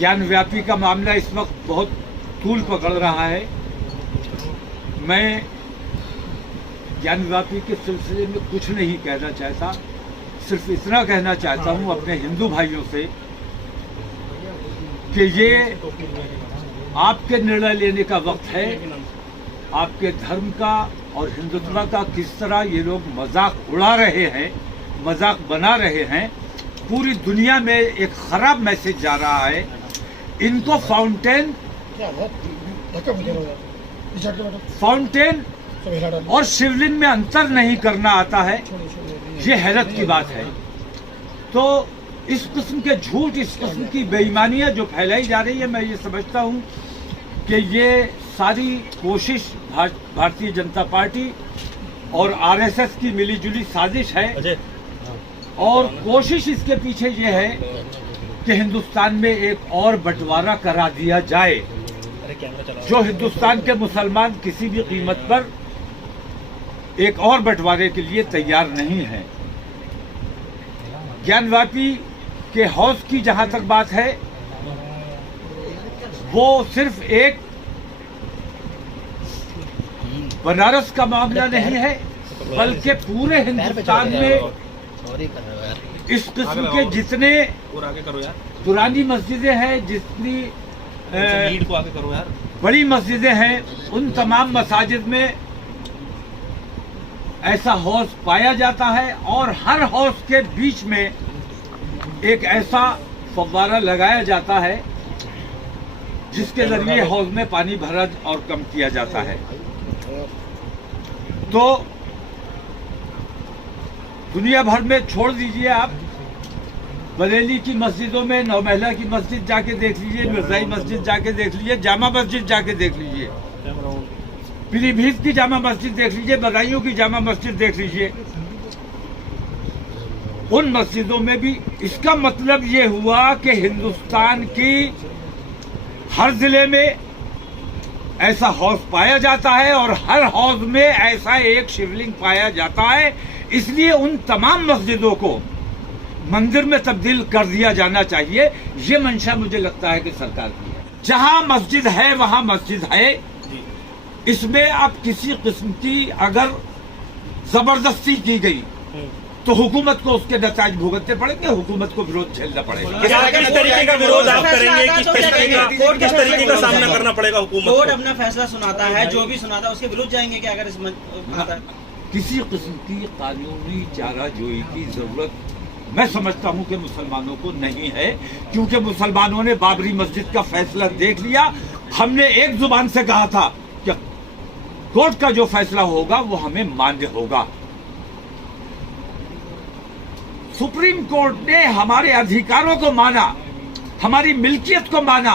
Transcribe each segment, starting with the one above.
ज्ञानव्यापी का मामला इस वक्त बहुत तूल पकड़ रहा है। मैं ज्ञानव्यापी के सिलसिले में कुछ नहीं कहना चाहता, सिर्फ इतना कहना चाहता हूँ अपने हिंदू भाइयों से कि ये आपके निर्णय लेने का वक्त है। आपके धर्म का और हिंदुत्व का किस तरह ये लोग मजाक उड़ा रहे हैं, मजाक बना रहे हैं, पूरी दुनिया में एक खराब मैसेज जा रहा है। इनको फाउंटेन और शिवलिंग में अंतर नहीं करना आता है, ये हैरत की बात है। तो इस किस्म के झूठ, इस किस्म की बेईमानियां जो फैलाई जा रही है, मैं ये समझता हूँ कि ये सारी कोशिश भारतीय जनता पार्टी और आरएसएस की मिलीजुली साजिश है। और कोशिश इसके पीछे ये है कि हिंदुस्तान में एक और बंटवारा करा दिया जाए, जो हिंदुस्तान के मुसलमान किसी भी कीमत पर एक और बंटवारे के लिए तैयार नहीं है। ज्ञानव्यापी के हौस की जहां तक बात है, वो सिर्फ एक बनारस का मामला नहीं है, बल्कि पूरे हिंदुस्तान में इस किस्म के जितने पुरानी मस्जिदें हैं, जितनी बड़ी मस्जिदें हैं, उन तमाम मसाजिद में ऐसा हौज पाया जाता है। और हर हौज के बीच में एक ऐसा फव्वारा लगाया जाता है जिसके जरिए हौज में पानी भरा और कम किया जाता है। तो दुनिया भर में छोड़ दीजिए, आप बरेली की मस्जिदों में, नौमहला की मस्जिद जाके देख लीजिए, मिर्जाई मस्जिद जाके देख लीजिए, जामा मस्जिद जाके देख लीजिए, पीलीभीत की जामा मस्जिद देख लीजिए, बदायूं की जामा मस्जिद देख लीजिए। उन मस्जिदों में भी इसका मतलब ये हुआ कि हिंदुस्तान की हर जिले में ऐसा हौज पाया जाता है और हर हौज में ऐसा एक शिवलिंग पाया जाता है। इसलिए उन तमाम मस्जिदों को मंदिर में तब्दील कर दिया जाना चाहिए। ये मंशा मुझे लगता है कि सरकार की है। जहां मस्जिद है वहां मस्जिद है। इसमें अब किसी किस्म की अगर जबरदस्ती की गई तो हुकूमत को उसके नताज भुगतने पड़ेंगे, हुकूमत को विरोध झेलना पड़ेगा। किस तरीके का विरोध आप करेंगे? किस तरीके का सामना करना पड़ेगा हुकूमत को? कोर्ट अपना फैसला सुनाता है, जो भी सुनाता है उसके विरुद्ध जाएंगे क्या? अगर इस किसी किस्म की कानूनी चाराजोई की जरूरत मैं समझता हूं कि मुसलमानों को नहीं है, क्योंकि मुसलमानों ने बाबरी मस्जिद का फैसला देख लिया। हमने एक जुबान से कहा था कि कोर्ट का जो फैसला होगा वो हमें मान्य होगा। सुप्रीम कोर्ट ने हमारे अधिकारों को माना, हमारी मिल्कियत को माना,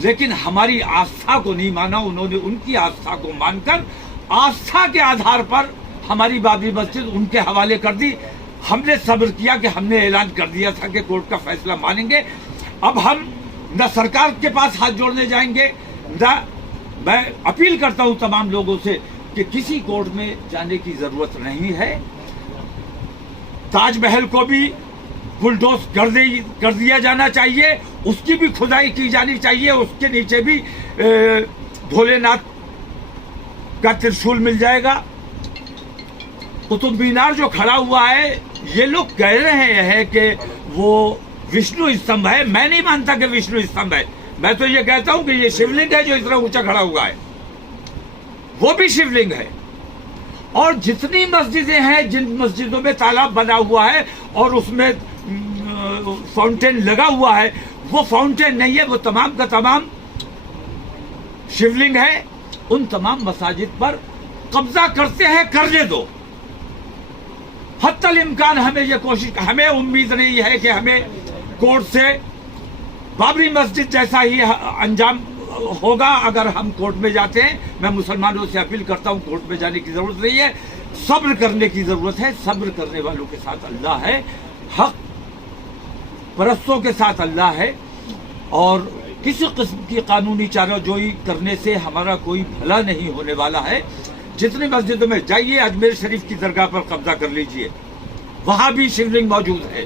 लेकिन हमारी आस्था को नहीं माना। उन्होंने उनकी आस्था को मानकर आस्था के आधार पर हमारी बाबरी मस्जिद उनके हवाले कर दी। हमने सब्र किया कि हमने ऐलान कर दिया था कि कोर्ट का फैसला मानेंगे। अब हम न सरकार के पास हाथ जोड़ने जाएंगे, न मैं अपील करता हूं तमाम लोगों से कि किसी कोर्ट में जाने की जरूरत नहीं है। ताजमहल को भी बुलडोज कर दिया जाना चाहिए, उसकी भी खुदाई की जानी चाहिए, उसके नीचे भी भोलेनाथ का त्रिशूल मिल जाएगा। कुतुब मीनार जो खड़ा हुआ है, ये लोग कह रहे हैं कि वो विष्णु स्तंभ है। मैं नहीं मानता कि विष्णु स्तंभ है। मैं तो ये कहता हूं कि ये शिवलिंग है जो इतना ऊंचा खड़ा हुआ है, वो भी शिवलिंग है। और जितनी मस्जिदें हैं, जिन मस्जिदों में तालाब बना हुआ है और उसमें फाउंटेन लगा हुआ है, वो फाउंटेन नहीं है, वो तमाम का तमाम शिवलिंग है। उन तमाम मसाजिद पर कब्जा करते हैं, करने दो। हत्तल इम्कान हमें ये कोशिश, हमें उम्मीद नहीं है कि हमें कोर्ट से बाबरी मस्जिद जैसा ही अंजाम होगा अगर हम कोर्ट में जाते हैं। मैं मुसलमानों से अपील करता हूं, कोर्ट में जाने की जरूरत नहीं है, सब्र करने की जरूरत है। सब्र करने वालों के साथ अल्लाह है, हक परस्तों के साथ अल्लाह है। और किसी किस्म की कानूनी चाराजोई करने से हमारा कोई भला नहीं होने वाला है। जितनी मस्जिदों में जाइए, अजमेर शरीफ की दरगाह पर कब्जा कर लीजिए, वहां भी शिवलिंग मौजूद है,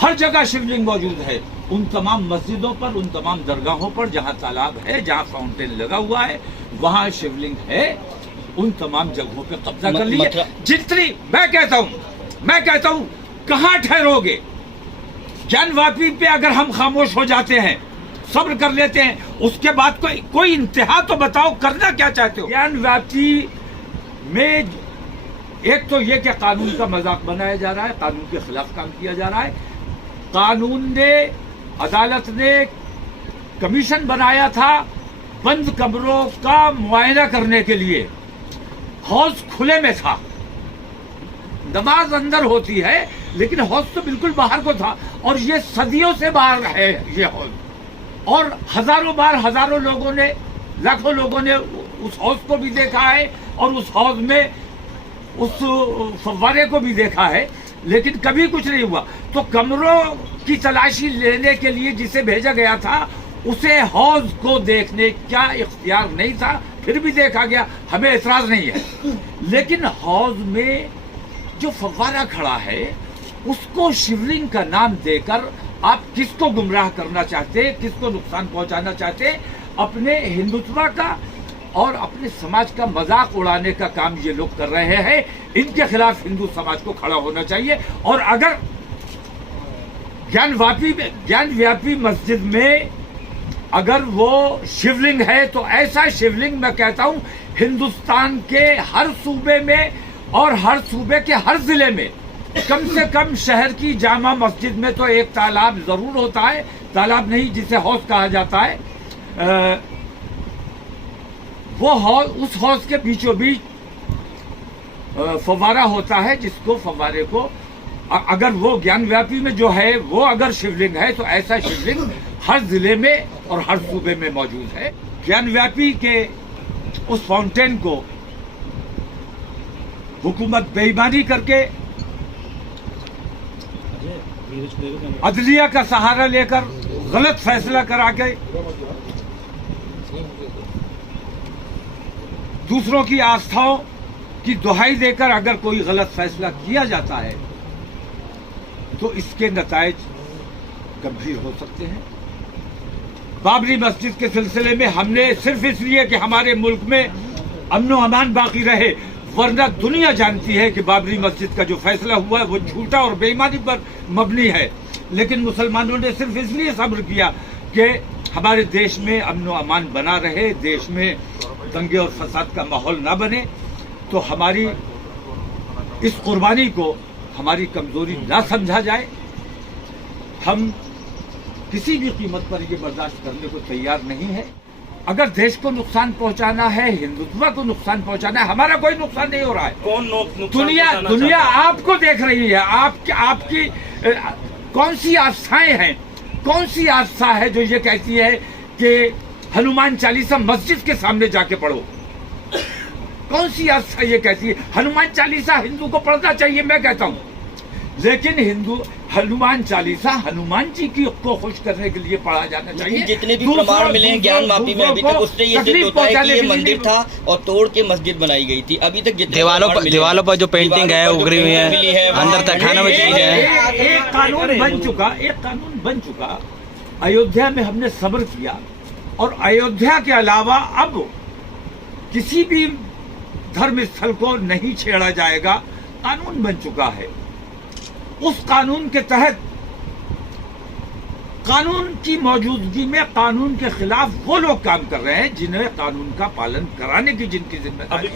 हर जगह शिवलिंग मौजूद है। उन तमाम मस्जिदों पर, उन तमाम दरगाहों पर जहां तालाब है, जहां फाउंटेन लगा हुआ है, वहां शिवलिंग है, उन तमाम जगहों पे कब्जा कर लिया। जितनी मैं कहता हूं कहां ठहरोगे? ज्ञानवापी पे अगर हम खामोश हो जाते हैं, सब्र कर लेते हैं, उसके बाद कोई इंतहा तो बताओ, करना क्या चाहते हो? ज्ञानवापी में एक तो ये कि कानून का मजाक बनाया जा रहा है, कानून के खिलाफ काम किया जा रहा है। कानून ने, अदालत ने कमीशन बनाया था बंद कमरों का मुआयना करने के लिए, हौज खुले में था, नमाज अंदर होती है लेकिन हौज तो बिल्कुल बाहर को था, और ये सदियों से बाहर है ये हौज, और हजारों लोगों ने, लाखों लोगों ने उस हौज को भी देखा है और उस हौज में उस फव्वारे को भी देखा है, लेकिन कभी कुछ नहीं हुआ। तो कमरों की तलाशी लेने के लिए जिसे भेजा गया था, उसे हौज को देखने का इख्तियार नहीं था, फिर भी देखा गया, हमें एतराज नहीं है। लेकिन हौज में जो फव्वारा खड़ा है उसको शिवलिंग का नाम देकर आप किसको गुमराह करना चाहते, किसको नुकसान पहुंचाना चाहते? अपने हिंदुत्व का और अपने समाज का मजाक उड़ाने का काम ये लोग कर रहे हैं। इनके खिलाफ हिंदू समाज को खड़ा होना चाहिए। और अगर ज्ञानव्यापी मस्जिद में अगर वो शिवलिंग है तो ऐसा शिवलिंग मैं कहता हूं हिंदुस्तान के हर सूबे में और हर सूबे के हर जिले में कम से कम शहर की जामा मस्जिद में तो एक तालाब जरूर होता है, तालाब नहीं जिसे हौज कहा जाता है, वो हौज, उस हौज के बीचों बीच फव्वारा होता है, जिसको फव्वारे को अगर वो ज्ञानव्यापी में जो है वो अगर शिवलिंग है तो ऐसा शिवलिंग हर जिले में और हर सूबे में मौजूद है। ज्ञानव्यापी के उस फाउंटेन को हुकूमत बेईमानी करके, अदलिया का सहारा लेकर, गलत फैसला करा के, दूसरों की आस्थाओं की दुहाई देकर अगर कोई गलत फैसला किया जाता है तो इसके नतायज गंभीर हो सकते हैं। बाबरी मस्जिद के सिलसिले में हमने सिर्फ इसलिए कि हमारे मुल्क में अमन अमान बाकी रहे, वरना दुनिया जानती है कि बाबरी मस्जिद का जो फैसला हुआ है वो झूठा और बेईमानी पर मबनी है, लेकिन मुसलमानों ने सिर्फ इसलिए सब्र किया कि हमारे देश में अमन अमान बना रहे, देश में दंगे और फसाद का माहौल ना बने। तो हमारी इस कुर्बानी को हमारी कमजोरी ना समझा जाए। हम किसी भी कीमत पर ये बर्दाश्त करने को तैयार नहीं है। अगर देश को नुकसान पहुंचाना है, हिंदुत्व को नुकसान पहुंचाना है, हमारा कोई नुकसान नहीं हो रहा है। कौन दुनिया आपको देख रही है। आपकी कौन सी आस्थाएं हैं, कौन सी आस्था है जो ये कहती है कि हनुमान चालीसा मस्जिद के सामने जाके पढ़ो? कौन सी आस्था ये कहती है? हनुमान चालीसा हिंदू को पढ़ना चाहिए, मैं कहता हूं, लेकिन हनुमान चालीसा हनुमान जी को खुश करने के लिए पढ़ा जाना चाहिए। जितने भी प्रमाण मिले हैं ज्ञानवापी में अभी तक, उससे ये सिद्ध होता है कि ये मंदिर था और तोड़ के मस्जिद बनाई गई थी। अभी तक दीवालों पर जो पेंटिंग है उगरी हुई है, अंदर तक खाना में चीज है। एक कानून बन चुका। अयोध्या में हमने सब्र किया, और अयोध्या के अलावा अब किसी भी धर्म स्थल को नहीं छेड़ा जाएगा, कानून बन चुका है। उस कानून के तहत, कानून की मौजूदगी में कानून के खिलाफ वो लोग काम कर रहे हैं जिन्हें कानून का पालन कराने की जिनकी जिम्मेदारी है।